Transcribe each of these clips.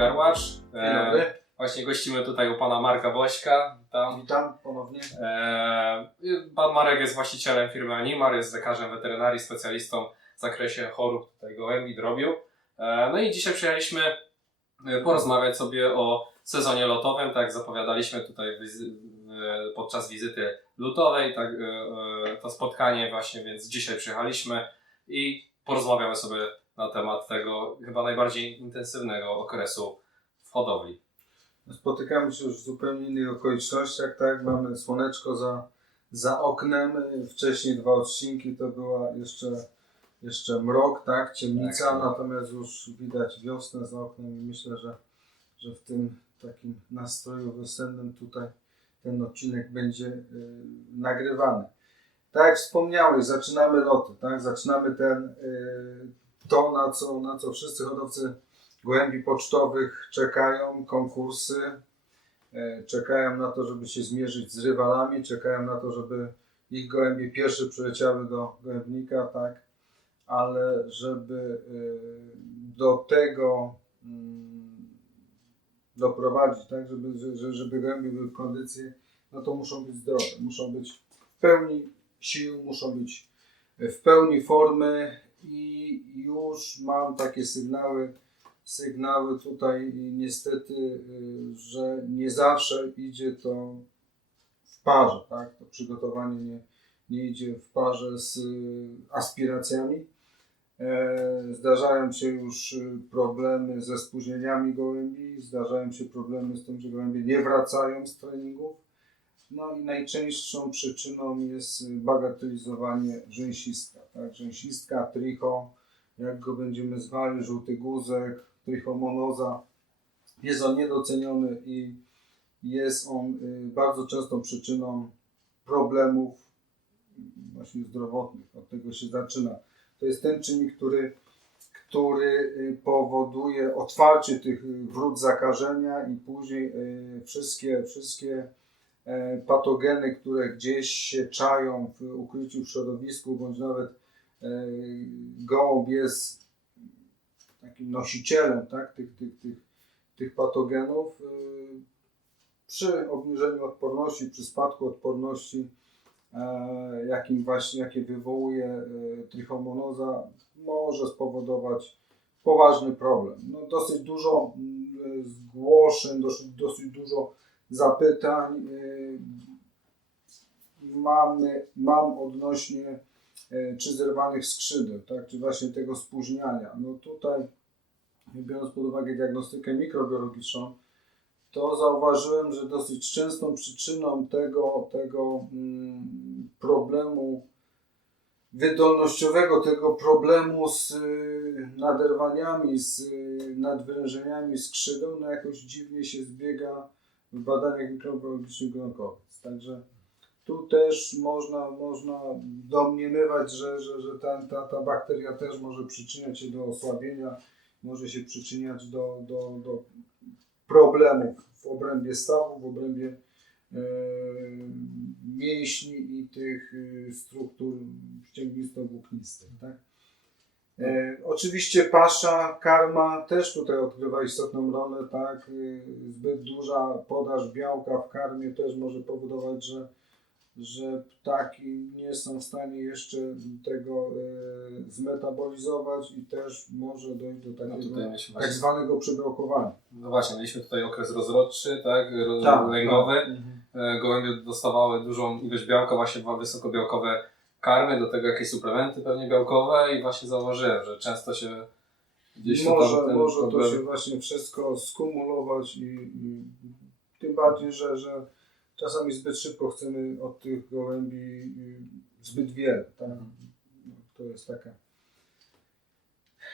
Garłacz. E, właśnie gościmy tutaj u pana Marka Bośka. Tam. Witam ponownie. E, pan Marek jest właścicielem firmy Animar, jest lekarzem weterynarii, specjalistą w zakresie chorób tutaj gołębi, drobiu. E, no i dzisiaj przyjechaliśmy e, porozmawiać sobie o sezonie lotowym, tak jak zapowiadaliśmy tutaj podczas wizyty lutowej, tak, e, e, to spotkanie właśnie, więc dzisiaj przyjechaliśmy i porozmawiamy sobie na temat tego chyba najbardziej intensywnego okresu w hodowli. Spotykamy się już w zupełnie innych okolicznościach, tak? Mamy słoneczko za, za oknem. Wcześniej dwa odcinki to była jeszcze, jeszcze mrok, tak? Ciemnica, Tak. natomiast już widać wiosnę za oknem i myślę, że, że w tym takim nastroju wiosennym tutaj ten odcinek będzie y, nagrywany. Tak jak wspomniałeś, zaczynamy loty, tak? Zaczynamy ten, y, to, na co, na co wszyscy hodowcy gołębi pocztowych czekają, konkursy, e, czekają na to, żeby się zmierzyć z rywalami, czekają na to, żeby ich gołębie pierwsze przyleciały do gołębnika, tak, ale żeby e, do tego mm, doprowadzić, tak, żeby, że- żeby gołębie były w kondycji, no to muszą być zdrowe, muszą być w pełni sił, muszą być w pełni formy i już mam takie sygnały, sygnały tutaj niestety, y, że nie zawsze idzie to w parze, tak? To przygotowanie nie, nie idzie w parze z y, aspiracjami. E, Zdarzają się już y, problemy ze spóźnieniami gołębi, zdarzają się problemy z tym, że gołębie nie wracają z treningów. No i najczęstszą przyczyną jest bagatelizowanie rzęsistka, tak? Rzęsistka, tricho, jak go będziemy zwali, żółty guzek, trichomonoza. Jest on niedoceniony i jest on y, bardzo częstą przyczyną problemów właśnie zdrowotnych. Od tego się zaczyna. To jest ten czynnik, który, który y, powoduje otwarcie tych y, wrót zakażenia i później wszystkie, wszystkie e, patogeny, które gdzieś się czają w ukryciu w środowisku, bądź nawet gołąb jest takim nosicielem tak, tych, tych, tych, tych patogenów. y, Przy obniżeniu odporności, przy spadku odporności, e, jakim właśnie, jakie wywołuje e, trichomonoza, może spowodować poważny problem. No, dosyć dużo mm, zgłoszeń, dosyć, dosyć dużo zapytań mamy, mam odnośnie e, czy zerwanych skrzydeł, tak, czy właśnie tego spóźniania. No tutaj, biorąc pod uwagę diagnostykę mikrobiologiczną, to zauważyłem, że dosyć częstą przyczyną tego, tego mm, problemu wydolnościowego, tego problemu z y, naderwaniami, z y, nadwyrężeniami skrzydeł, no jakoś dziwnie się zbiega w badaniach mikrobiologicznych gronkowic. Także tu też można, można domniemywać, że, że, że ta, ta, ta bakteria też może przyczyniać się do osłabienia, może się przyczyniać do, do, do problemów w obrębie stawów, w obrębie e, mięśni i tych e, struktur ścięgnisto-włóknistych. Tak? E, oczywiście pasza, karma też tutaj odgrywa istotną rolę. Tak? E, zbyt duża podaż białka w karmie też może powodować, że że ptaki nie są w stanie jeszcze tego e, zmetabolizować i też może dojść do No takiego mieliśmy tak właśnie, zwanego przebiałkowania. no właśnie, mieliśmy tutaj okres rozrodczy, tak, ro- Tak, lęgowy. Mhm. E, Gołębie dostawały dużą ilość białka, właśnie wysokobiałkowe karmy, do tego jakieś suplementy pewnie białkowe i właśnie zauważyłem, że często się gdzieś Może, tam ten może to się właśnie wszystko skumulować i, i tym bardziej, że, że czasami zbyt szybko chcemy od tych gołębi y, zbyt wiele. Tak? No, To jest taka.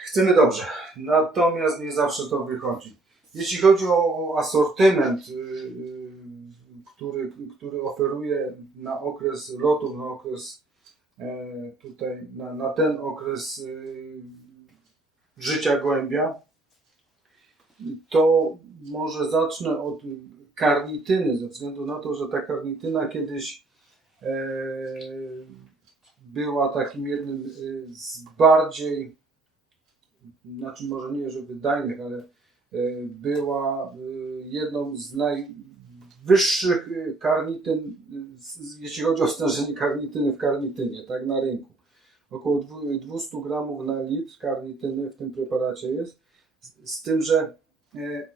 Chcemy dobrze, natomiast nie zawsze to wychodzi. Jeśli chodzi o asortyment, y, y, który, który oferuje na okres lotów, na okres e, tutaj, na, na ten okres życia gołębia, to może zacznę od karnityny, ze względu na to, że ta karnityna kiedyś e, była takim jednym e, z bardziej, znaczy może nie, że wydajnych, ale y, była jedną z najwyższych karnityn, jeśli chodzi o stężenie karnityny w karnitynie, tak, na rynku. Około dwu- 200 gramów na litr karnityny w tym preparacie jest. Z, tym, że e,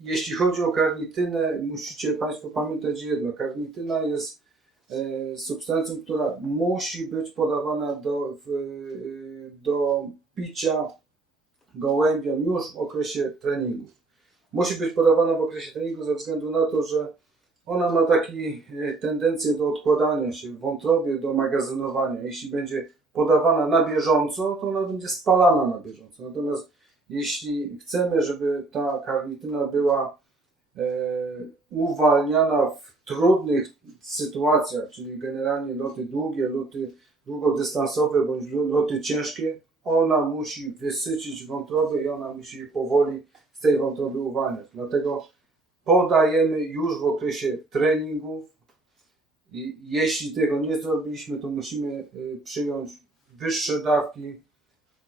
jeśli chodzi o karnitynę, musicie Państwo pamiętać jedno. Karnityna jest e, substancją, która musi być podawana do, e, do picia gołębiom już w okresie treningów. Musi być podawana w okresie treningu ze względu na to, że ona ma taką tendencję do odkładania się w wątrobie, do magazynowania. Jeśli będzie podawana na bieżąco, to ona będzie spalana na bieżąco. Natomiast jeśli chcemy, żeby ta karnityna była e, uwalniana w trudnych sytuacjach, czyli generalnie loty długie, loty długodystansowe bądź lo- loty ciężkie, ona musi wysycić wątroby i ona musi powoli z tej wątroby uwalniać. Dlatego podajemy już w okresie treningów. I jeśli tego nie zrobiliśmy, to musimy y, przyjąć wyższe dawki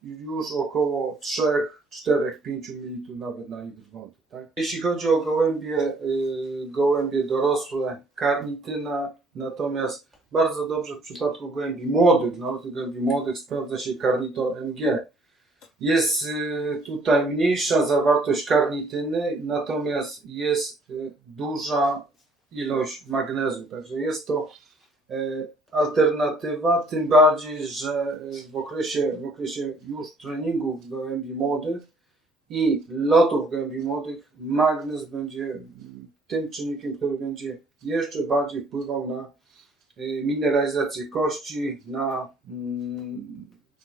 już około 3, 4, 5 ml nawet na litr wody. Tak? Jeśli chodzi o gołębie, y, gołębie dorosłe, karnityna, natomiast bardzo dobrze w przypadku gołębi młodych, nawet tych gołębi młodych sprawdza się karnitol MG. Jest y, tutaj mniejsza zawartość karnityny, natomiast jest y, duża ilość magnezu, także jest to alternatywa, tym bardziej, że y, w okresie, w okresie już treningów gołębi młodych i lotów gołębi młodych magnez będzie y, tym czynnikiem, który będzie jeszcze bardziej wpływał na y, mineralizację kości, na mm,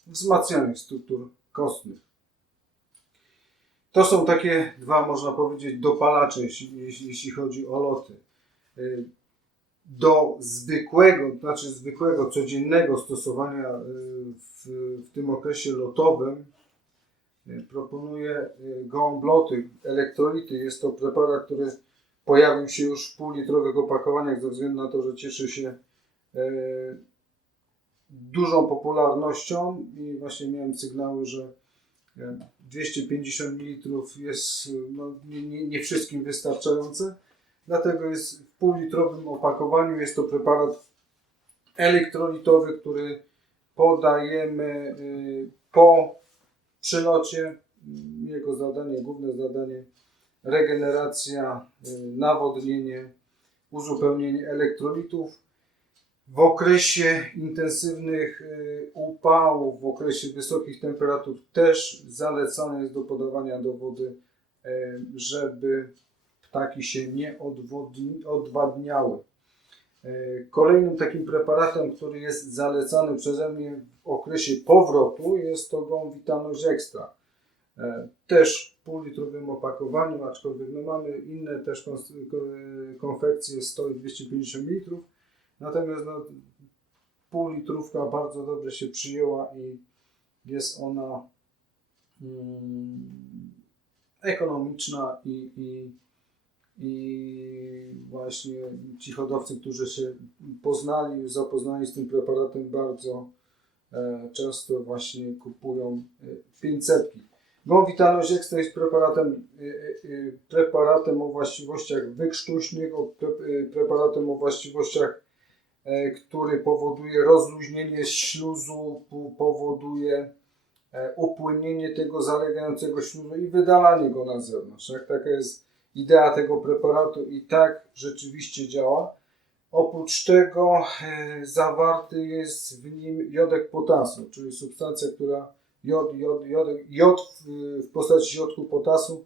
wzmacnianie struktur kostnych. To są takie dwa, można powiedzieć, dopalacze, jeśli, jeśli chodzi o loty. Do zwykłego, znaczy zwykłego, codziennego stosowania y, w, w tym okresie lotowym y, proponuję y, gołąbloty, elektrolity. Jest to preparat, który pojawił się już w półlitrowych opakowaniach ze względu na to, że cieszy się dużą popularnością i właśnie miałem sygnały, że e, 250 ml jest e, no, nie, nie, nie wszystkim wystarczające. Dlatego jest w półlitrowym opakowaniu. Jest to preparat elektrolitowy, który podajemy y, po przylocie. Jego zadanie, główne zadanie regeneracja, y, nawodnienie, uzupełnienie elektrolitów. W okresie intensywnych y, upałów, w okresie wysokich temperatur też zalecane jest do podawania do wody, żeby ptaki się nie odwadniały. Y, Kolejnym takim preparatem, który jest zalecany przeze mnie w okresie powrotu jest to Gonvitanos Extra. E, Też w półlitrowym opakowaniu, aczkolwiek no mamy inne też konfekcje 100 i 250 ml. Natomiast no, półlitrówka bardzo dobrze się przyjęła i jest ona mm, ekonomiczna i, i, i właśnie ci hodowcy, którzy się poznali, już zapoznali z tym preparatem, bardzo e, często właśnie kupują e, 500. Gonvitanos Extra jest preparatem, e, e, preparatem o właściwościach wykrztuśnych, preparatem o właściwościach który powoduje rozluźnienie śluzu, powoduje upłynienie tego zalegającego śluzu i wydalanie go na zewnątrz. Tak? Taka jest idea tego preparatu i tak rzeczywiście działa. Oprócz tego e, zawarty jest w nim jodek potasu, czyli substancja, która jod, jod, jod, jod w, postaci środku potasu,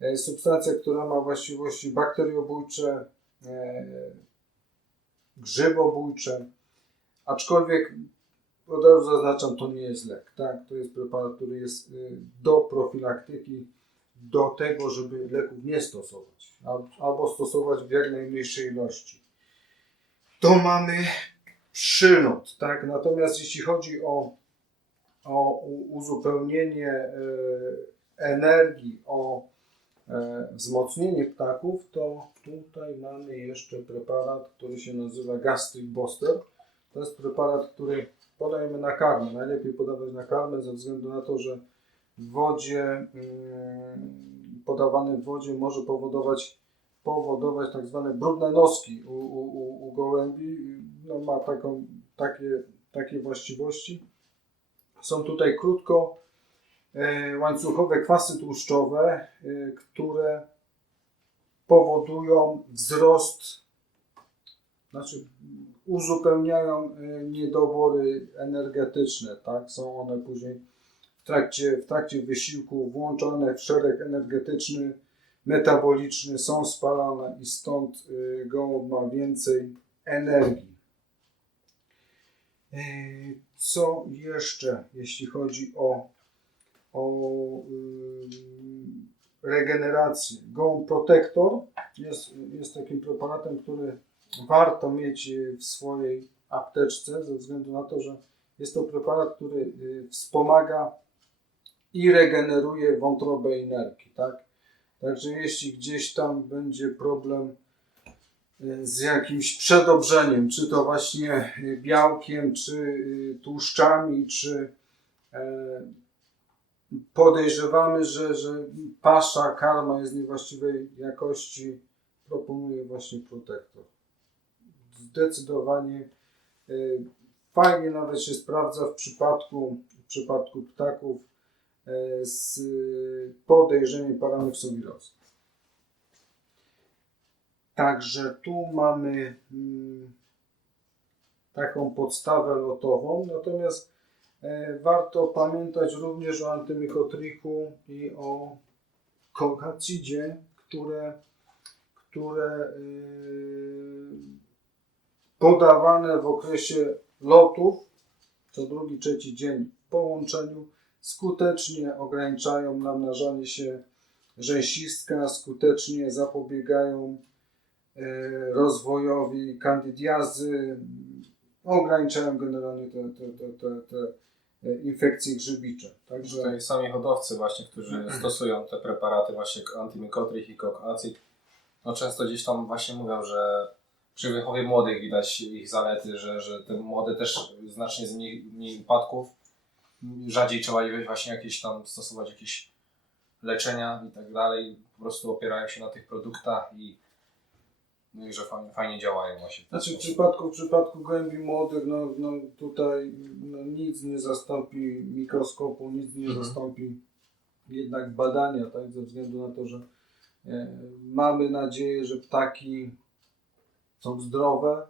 e, substancja, która ma właściwości bakteriobójcze, e, grzybobójcze, aczkolwiek od razu zaznaczam, to nie jest lek, tak? To jest preparat, który jest do profilaktyki, do tego, żeby leków nie stosować, al- albo stosować w jak najmniejszej ilości. To mamy przylot, tak? Natomiast jeśli chodzi o, o uzupełnienie y, energii, o e, wzmocnienie ptaków, to tutaj mamy jeszcze preparat, który się nazywa Gastric Booster. To jest preparat, który podajemy na karmę. Najlepiej podawać na karmę ze względu na to, że w wodzie, mm, podawany w wodzie może powodować, powodować tak zwane brudne noski u, u, u, gołębi. No, ma taką, takie, takie właściwości. Są tutaj krótko e, łańcuchowe kwasy tłuszczowe, e, które powodują wzrost, znaczy uzupełniają e, niedobory energetyczne, tak? Są one później trakcie, w trakcie wysiłku włączone w szereg energetyczny, metaboliczny, są spalane i stąd e, gołąb ma więcej energii. E, Co jeszcze, jeśli chodzi o, o ym, regenerację? Gołąb Protector jest, jest takim preparatem, który warto mieć w swojej apteczce, ze względu na to, że jest to preparat, który y, wspomaga i regeneruje wątrobę i nerki, tak? Także jeśli gdzieś tam będzie problem y, z jakimś przedobrzeniem, czy to właśnie y, białkiem, czy y, tłuszczami, czy e, podejrzewamy, że, że pasza, karma jest niewłaściwej jakości, proponuję właśnie protektor. Zdecydowanie fajnie nawet się sprawdza w przypadku, w przypadku ptaków e, z y, podejrzeniem paramyksowirozy. Także tu mamy mm, taką podstawę lotową, natomiast e, warto pamiętać również o antymykotriku i o kokacidzie, które, które y, podawane w okresie lotów, co drugi, trzeci dzień w połączeniu, skutecznie ograniczają namnażanie się rzęsistka, skutecznie zapobiegają e, rozwojowi kandydiazy, ograniczają generalnie te, te, te, te, te e, infekcje grzybicze. Także Tutaj sami hodowcy właśnie, którzy stosują te preparaty właśnie antymykotrych i kokacid, no często gdzieś tam właśnie mówią, że przy wychowie młodych widać ich zalety, że, że te młode też znacznie z mniej, mniej upadków. Rzadziej trzeba je właśnie jakieś tam stosować jakieś leczenia i tak dalej. Po prostu opierają się na tych produktach i, no i że fajnie, fajnie działają właśnie. Znaczy w przypadku, w przypadku gołębi młodych, no, no tutaj no, nic nie zastąpi mikroskopu, nic nie Mhm. zastąpi jednak badania, tak, ze względu na to, że e, mamy nadzieję, że ptaki są zdrowe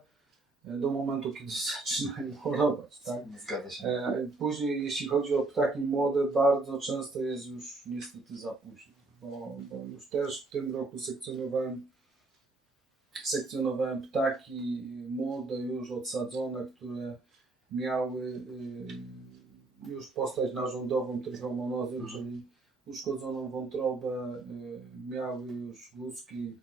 do momentu, kiedy zaczynają chorować, tak. Zgadza się. E, Później, jeśli chodzi o ptaki młode, bardzo często jest już niestety za późno, bo, bo już też w tym roku sekcjonowałem, sekcjonowałem ptaki młode, już odsadzone, które miały y, już postać narządową trichomonozę, czyli uszkodzoną wątrobę, y, miały już guzki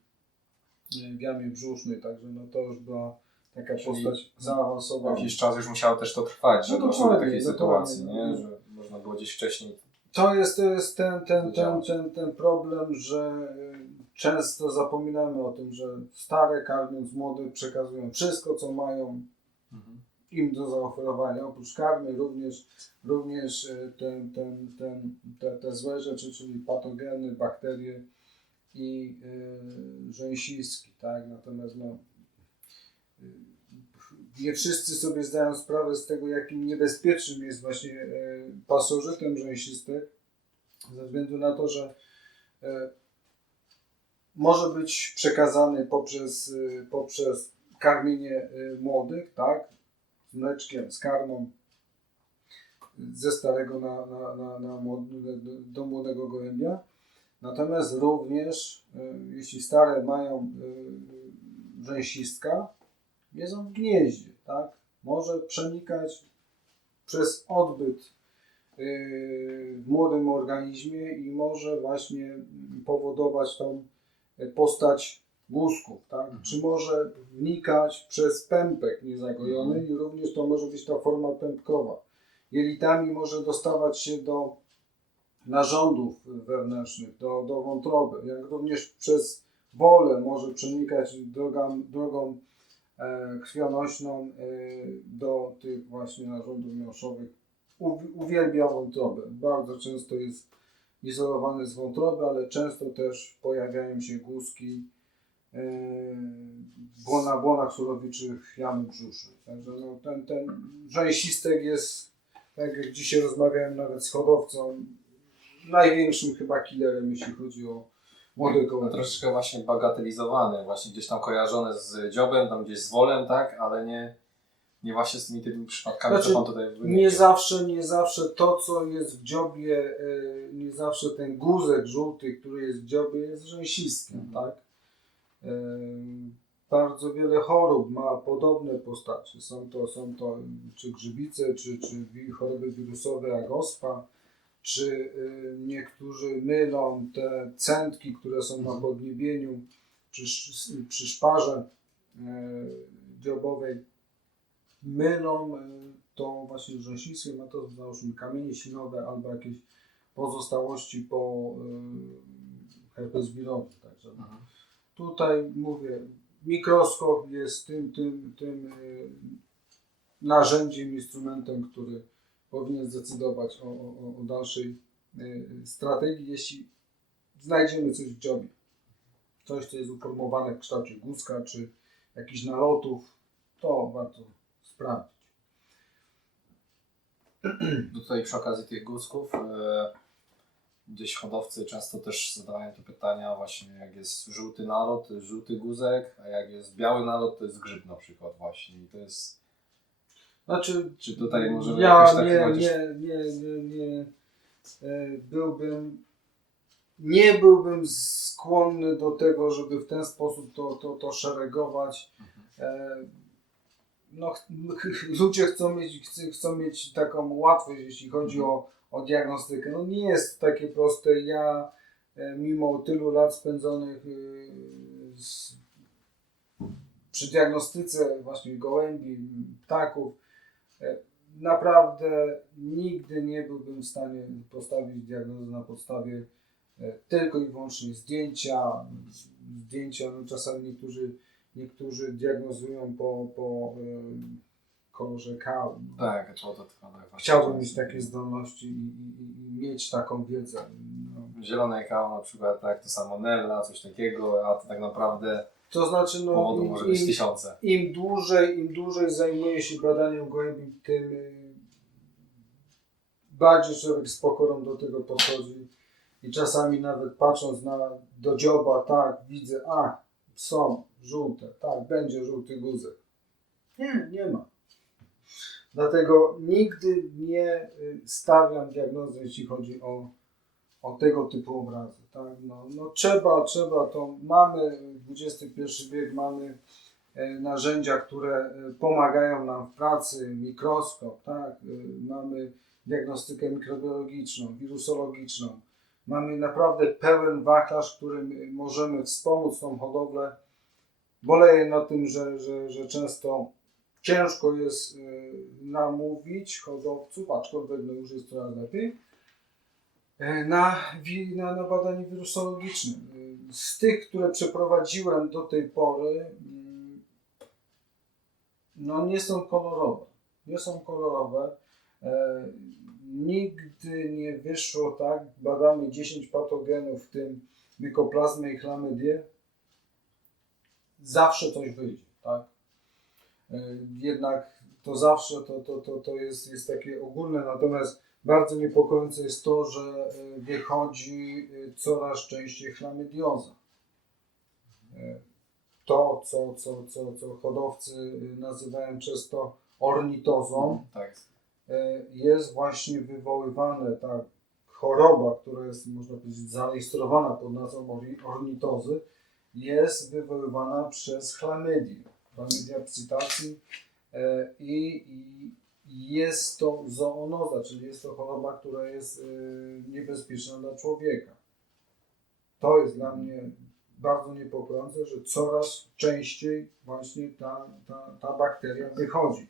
y, w jamie brzusznej, także no to już była taka postać zaawansowana. Jakiś czas już musiało też to trwać, że No doszło do takiej sytuacji, nie? że można było gdzieś wcześniej To jest, to jest ten, ten, ten, ten, ten problem, że y, często zapominamy o tym, że stare karmiąc młode przekazują wszystko, co mają im do zaoferowania. Oprócz karmy również, również y, ten, ten, ten, te, te złe rzeczy, czyli patogeny, bakterie i y, rzęsistki, tak? Natomiast no, nie wszyscy sobie zdają sprawę z tego, jakim niebezpiecznym jest właśnie y, pasożytem rzęsistek, ze względu na to, że y, może być przekazany poprzez, y, poprzez karmienie y, młodych, tak? Z mleczkiem, z karmą ze starego na, na, na, na do, młodego gołębia. Natomiast również, y, jeśli stare mają y, rzęsistka, jest on w gnieździe, tak? Może przenikać przez odbyt y, w młodym organizmie i może właśnie powodować tą postać guzków, tak? Mhm. Czy może wnikać przez pępek niezagojony i również to może być ta forma pępkowa. Jelitami może dostawać się do narządów wewnętrznych, do, do wątroby, jak również przez wolę może przenikać drogą, drogą krwionośną e, do tych właśnie narządów miąższowych uwi- uwielbia wątrobę. Bardzo często jest izolowany z wątroby, ale często też pojawiają się guzki bło- na błonach surowiczych jamy brzusznej. Także no, ten, ten rzęsistek jest, tak jak dzisiaj rozmawiałem nawet z hodowcą, największym chyba killerem, jeśli chodzi o młode No, gołębie. troszeczkę właśnie bagatelizowany, właśnie gdzieś tam kojarzony z dziobem, tam gdzieś z wolem, tak, ale nie, nie właśnie z tymi tymi przypadkami, Znaczy, co pan tutaj wymienił. Nie zawsze, nie zawsze to, co jest w dziobie, y, nie zawsze ten guzek żółty, który jest w dziobie, jest rzęsistkiem, tak? Y, Bardzo wiele chorób ma podobne postacie. Są to, są to czy grzybice, czy, czy choroby wirusowe jak ospa, czy y, niektórzy mylą te centki, które są na podniebieniu przy, przy szparze y, dziobowej mylą y, to właśnie rzęsiskiem, a to załóżmy kamienie silnowe albo jakieś pozostałości po y, herpes wirowy. Także Mhm. tutaj mówię, mikroskop jest tym, tym, tym narzędziem, instrumentem, który powinien zdecydować o, o, o- dalszej y, strategii, jeśli znajdziemy coś w dziobie. Coś, co jest uformowane w kształcie guzka, czy jakichś nalotów, to warto sprawdzić. Tutaj przy okazji tych guzków e, gdzieś hodowcy często też zadawają te pytania właśnie jak jest żółty nalot, to jest żółty guzek, a jak jest biały nalot, to jest grzyb na przykład właśnie i to jest, Znaczy, czy tutaj możemy ja jakoś tak nie, chociaż- nie, nie, nie, nie e, byłbym, nie byłbym skłonny do tego, żeby w ten sposób to, to, to szeregować. E, No, ludzie chcą mieć, chcą, mieć taką łatwość, jeśli chodzi o, o diagnostykę. No nie jest takie proste. Ja, e, mimo tylu lat spędzonych y, z, przy diagnostyce właśnie gołębi, ptaków, e, naprawdę nigdy nie byłbym w stanie postawić diagnozy na podstawie e, tylko i wyłącznie zdjęcia. Zdjęcia, no czasami niektórzy, niektórzy diagnozują po, po e, kolorze kał. Tak, to, to, to, to właśnie Chciałbym mieć takie zdolności i, i, i- i mieć taką wiedzę. No. Zielone kao na przykład, tak, to samo Nella, coś takiego, a to tak naprawdę To znaczy, no, powodów im, może być tysiące. im dłużej, im dłużej zajmuje się badaniem gołębi, tym y, bardziej człowiek z pokorą do tego podchodzi. I czasami nawet patrząc na do dzioba, tak, widzę, a są żółte, tak, będzie żółty guzek. Nie, nie ma. Dlatego nigdy nie y, stawiam diagnozy, jeśli chodzi o, o tego typu obrazy. Tak? No, no trzeba, trzeba, to mamy XXI wiek, mamy e, narzędzia, które e, pomagają nam w pracy, mikroskop, tak? E, mamy diagnostykę mikrobiologiczną, wirusologiczną. Mamy naprawdę pełen wachlarz, którym możemy wspomóc tą hodowlę. Boleję na tym, że, że, że często ciężko jest namówić hodowców, aczkolwiek no już jest coraz lepiej, na, wi- na, na badanie wirusologiczne. E, Z tych, które przeprowadziłem do tej pory, mm, no nie są kolorowe. Nie są kolorowe. E, nigdy nie wyszło tak, badamy 10 patogenów, w tym mykoplazmę i chlamydię. Zawsze coś wyjdzie, tak? E, jednak to zawsze to, to, to, to jest, jest takie ogólne, natomiast bardzo niepokojące jest to, że e, wychodzi e, coraz częściej chlamydioza. E, To, co, co, co, co hodowcy nazywają często ornitozą, Tak, jest właśnie wywoływane ta choroba, która jest, można powiedzieć, zarejestrowana pod nazwą ornitozy, jest wywoływana przez chlamydię, chlamydia psittaci e, i, i jest to zoonoza, czyli jest to choroba, która jest e, niebezpieczna dla człowieka. To jest dla mnie bardzo niepokojące, że coraz częściej właśnie ta, ta, ta bakteria wychodzi.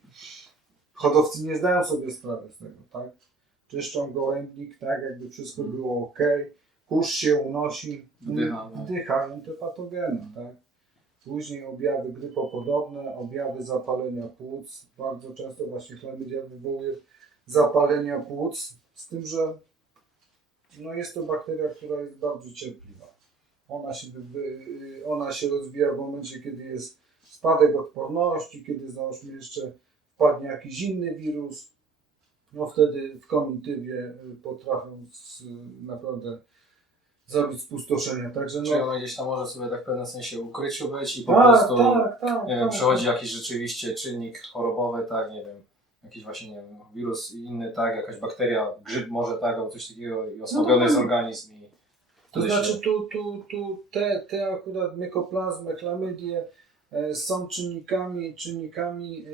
Hodowcy nie zdają sobie sprawy z tego, tak? Czyszczą gołębnik, tak jakby wszystko było ok, kurz się unosi, Wdycha, no. wdychają te patogeny, tak? Później objawy grypopodobne, objawy zapalenia płuc. Bardzo często właśnie chlamydia wywołuje zapalenia płuc, z tym, że no jest to bakteria, która jest bardzo cierpliwa. Ona się, ona się rozwija w momencie, kiedy jest spadek odporności, kiedy załóżmy jeszcze wpadnie jakiś inny wirus, no wtedy w komitywie y, potrafią z, naprawdę zrobić spustoszenia. Także Czyli no, ono gdzieś tam może sobie tak w pewnym sensie ukryciu być i po tak, prostu tak, tak, nie wiem, tak. przechodzi jakiś rzeczywiście czynnik chorobowy, tak, nie wiem, jakiś właśnie, nie wiem, wirus inny, tak, jakaś bakteria, grzyb może tak, albo coś takiego i osłabiony jest dokładnie. organizm i To się- znaczy tu, tu, tu te, te akurat mykoplazmy, chlamydie e, są czynnikami, czynnikami e,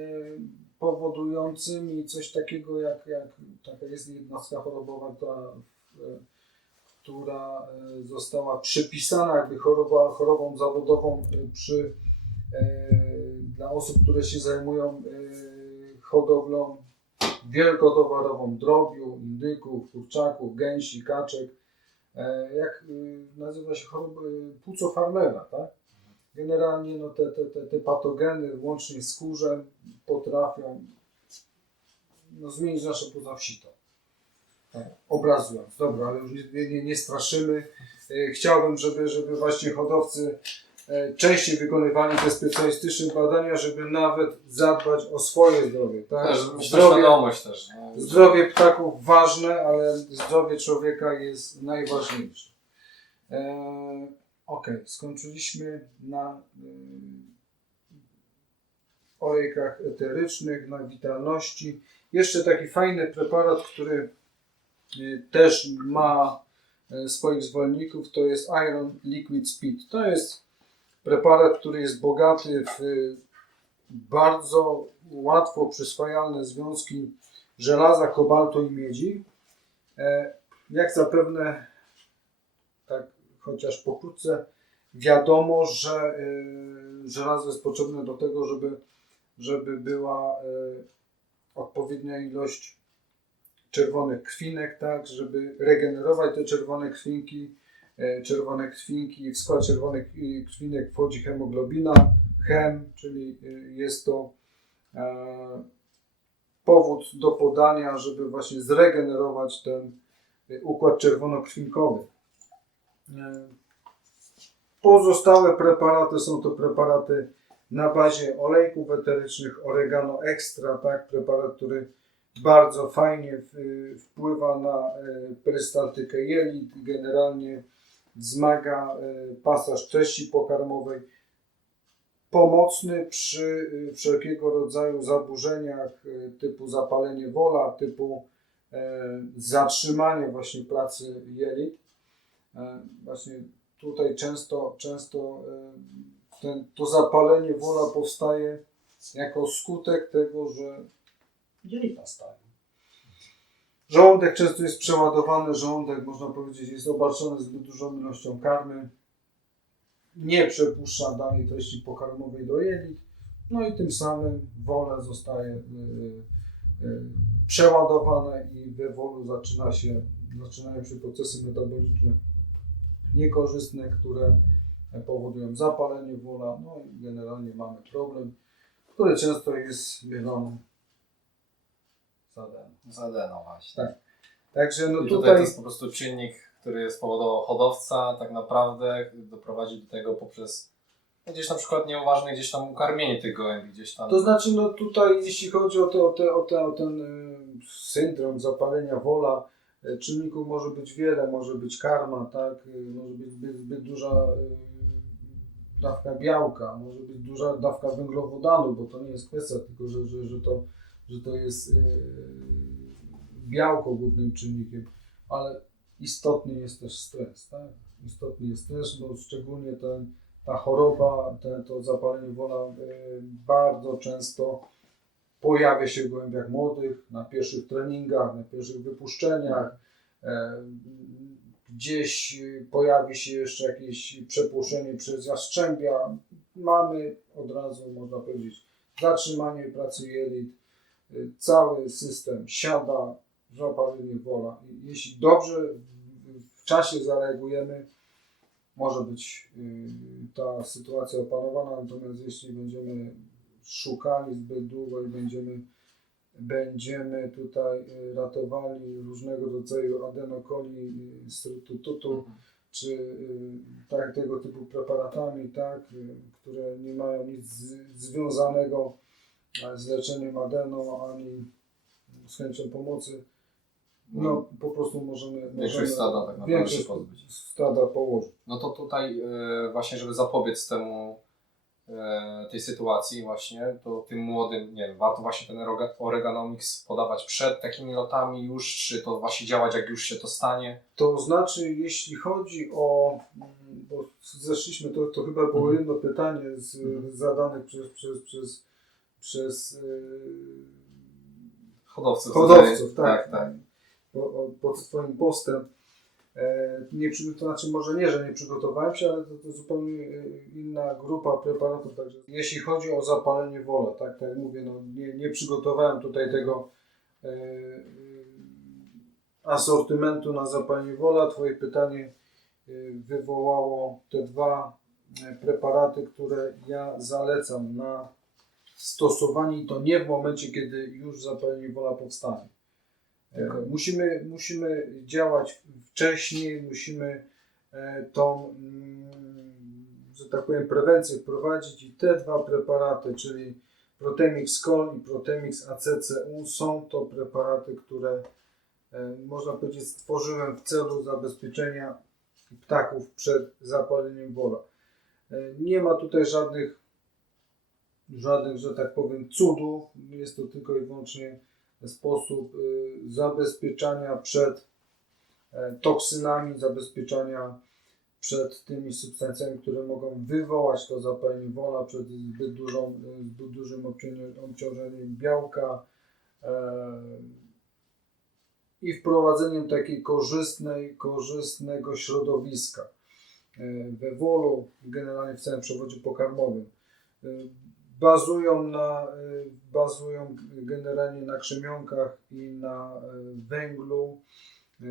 powodującymi coś takiego jak, jak taka jest jednostka chorobowa, która, e, która e, została przypisana jakby choroba, chorobą zawodową e, przy, e, dla osób, które się zajmują hodowlą wielkotowarową drobiu, indyków, kurczaków, gęsi, kaczek jak nazywa się choroba płucofarmera, tak? Generalnie no, te, te, te, te patogeny, łącznie z kurzem, potrafią no, zmienić nasze płuca w sito. Tak, Obrazując, dobra, ale już nie, nie, nie straszymy. E, Chciałbym, żeby, żeby właśnie hodowcy e, częściej wykonywali te specjalistyczne badania, żeby nawet zadbać o swoje zdrowie. Tak? też, świadomość też. no. Zdrowie ptaków ważne, ale zdrowie człowieka jest najważniejsze. E, ok, skończyliśmy na y, olejkach eterycznych, na witalności. Jeszcze taki fajny preparat, który też ma e, swoich zwolenników, to jest Iron Liquid Speed. To jest preparat, który jest bogaty w y, bardzo łatwo przyswajalne związki żelaza, kobaltu i miedzi. E, Jak zapewne, tak chociaż pokrótce, wiadomo, że żelazo jest potrzebne do tego, żeby, żeby była odpowiednia ilość czerwonych krwinek, tak, żeby regenerować te czerwone krwinki. E, Czerwone krwinki, w skład czerwonych krwinek wchodzi hemoglobina, hem, czyli y, jest to e, powód do podania, żeby właśnie zregenerować ten układ czerwonokrwinkowy. E, Pozostałe preparaty są to preparaty na bazie olejków eterycznych, oregano extra, tak, preparat, który bardzo fajnie w- wpływa na e, perystaltykę jelit, generalnie wzmaga e, pasaż treści pokarmowej, pomocny przy y, wszelkiego rodzaju zaburzeniach y, typu zapalenie wola, typu e, zatrzymanie właśnie pracy jelit. E, Właśnie tutaj często, często e, ten, to zapalenie wola powstaje jako skutek tego, że jelita stają. Żołądek często jest przeładowany, żołądek można powiedzieć jest obarczony zbyt dużą ilością karmy, nie przepuszcza danej treści pokarmowej do jelit, no i tym samym wola zostaje y, y, przeładowane i we wolu zaczyna się, zaczynają się procesy metaboliczne niekorzystne, które powodują zapalenie wola, no i generalnie mamy problem, który często jest mylony z adeną. Zadeno właśnie. Tak. Także no I tutaj to tutaj jest po prostu czynnik, który spowodował hodowca, tak naprawdę doprowadzi do tego poprzez no gdzieś na przykład nieuważne gdzieś tam ukarmienie tych gołębi, gdzieś tam. To znaczy, no tutaj, jeśli chodzi o, te, o, te, o, te, o ten y, syndrom zapalenia wola, y, czynników może być wiele, może być karma, tak, y, może być zbyt, zbyt duża dawka białka, może być duża dawka węglowodanu, bo to nie jest kwestia tylko, że, że, że, to, że to jest y, białko głównym czynnikiem, ale istotny jest też stres, tak? Istotny jest stres, bo szczególnie ten ta choroba, te, to zapalenie wola y, bardzo często pojawia się w gołębiach młodych, na pierwszych treningach, na pierwszych wypuszczeniach. E, Gdzieś pojawi się jeszcze jakieś przepłoszenie przez jastrzębia. Mamy od razu, można powiedzieć, zatrzymanie pracy jelit. Y, Cały system siada, zapalenie wola. I Jeśli dobrze w- czasie zareagujemy, może być y, ta sytuacja opanowana, natomiast jeśli będziemy szukali zbyt długo i będziemy będziemy tutaj y, ratowali różnego rodzaju adenokoli, y, strututu, czy y, tak, tego typu preparatami, tak, y, które nie mają nic z, związanego z leczeniem adeno ani z chęcią pomocy. No, po prostu możemy, możemy Większość stada tak naprawdę się pozbyć. stada położyć. No to tutaj e, właśnie, żeby zapobiec temu e, tej sytuacji właśnie, to tym młodym, nie wiem, warto właśnie ten orega- Oreganomics podawać przed takimi lotami już, czy to właśnie działać jak już się to stanie? To znaczy, jeśli chodzi o, bo zeszliśmy, to, to chyba było Mhm. jedno pytanie z, Mhm. zadane przez, przez, przez, przez yy, Hodowców. hodowców, tak, tak, tak. Po, Twoim postem. E, nie to znaczy, może nie, że nie przygotowałem się, ale to, to zupełnie e, inna grupa preparatów. Także jeśli chodzi o zapalenie wola, tak, tak jak mówię, no, nie, nie przygotowałem tutaj tego e, e, asortymentu na zapalenie wola. Twoje pytanie e, wywołało te dwa e, preparaty, które ja zalecam na stosowanie i to nie w momencie, kiedy już zapalenie wola powstanie. E, Okej. Musimy, musimy działać wcześniej, musimy e, tą, mm, że tak powiem, prewencję wprowadzić i te dwa preparaty, czyli Protemix Col i Protemix ACCU są to preparaty, które e, można powiedzieć stworzyłem w celu zabezpieczenia ptaków przed zapaleniem wola. Nie ma tutaj żadnych, żadnych, że tak powiem, cudów. Jest to tylko i wyłącznie sposób y, zabezpieczania przed e, toksynami, zabezpieczania przed tymi substancjami, które mogą wywołać to zapalenie wola, przed zbyt, dużą, y, zbyt dużym obciążeniem, białka e, i wprowadzeniem takiej korzystnej, korzystnego środowiska e, we wolu, generalnie w całym przewodzie pokarmowym. Bazują, na, e, bazują generalnie na krzemionkach i na e, węglu. E,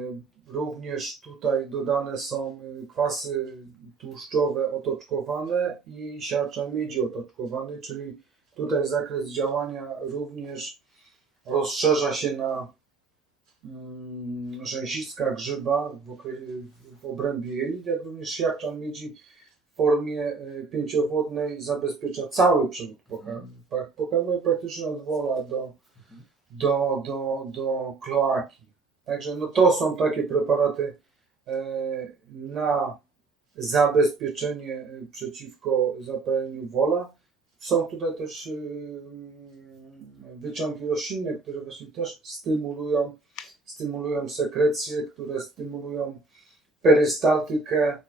Również tutaj dodane są kwasy tłuszczowe otoczkowane i siarcza miedzi otoczkowany, czyli tutaj zakres działania również rozszerza się na mm, rzęsiska grzyba w, w obrębie jelit, jak również siarcza miedzi w formie e, pięciowodnej zabezpiecza cały przewód pokarmowy, praktycznie od wola do, do, do, do kloaki. Także no to są takie preparaty e, na zabezpieczenie e, przeciwko zapaleniu wola. Są tutaj też e, wyciągi roślinne, które właśnie też stymulują, stymulują sekrecję, które stymulują perystaltykę.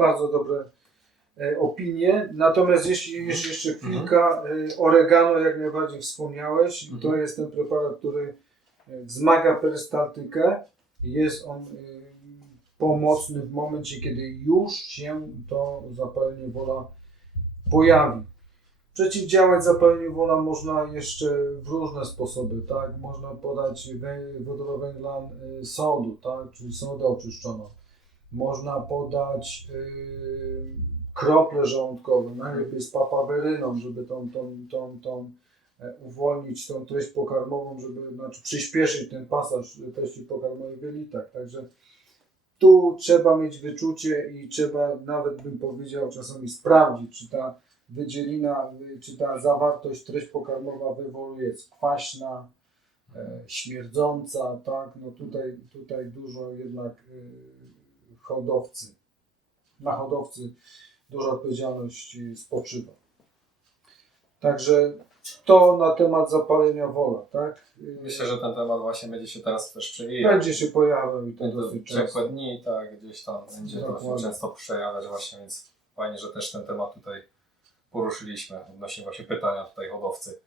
Bardzo dobre e, opinie. Natomiast jeśli jeszcze chwilka, e, oregano, jak najbardziej wspomniałeś, Mhm. to jest ten preparat, który e, wzmaga perystaltykę. Jest on e, pomocny w momencie, kiedy już się to zapalenie wola pojawi. Przeciwdziałać zapaleniu wola można jeszcze w różne sposoby, tak? Można podać wę- wodorowęglan sodu, tak? Czyli sodę oczyszczoną. Można podać y, krople żołądkowe, najlepiej z papaweryną, żeby tą, tą, tą, tą e, uwolnić tą treść pokarmową, żeby znaczy przyspieszyć ten pasaż treści pokarmowej w jelitach. Także tu trzeba mieć wyczucie i trzeba nawet bym powiedział czasami sprawdzić, czy ta wydzielina, czy ta zawartość, treść pokarmowa wywolu jest kwaśna, e, śmierdząca, tak, no tutaj, tutaj dużo jednak y, hodowcy, na hodowcy duża odpowiedzialność y, spoczywa. Także to na temat zapalenia wola, tak? Myślę, że ten temat właśnie będzie się teraz też przewijał. będzie się pojawiał i to Będzie dosyć często. dni, tak, gdzieś tam będzie Dokładnie. często przejawiać właśnie, więc fajnie, że też ten temat tutaj poruszyliśmy odnośnie właśnie pytania tutaj hodowcy.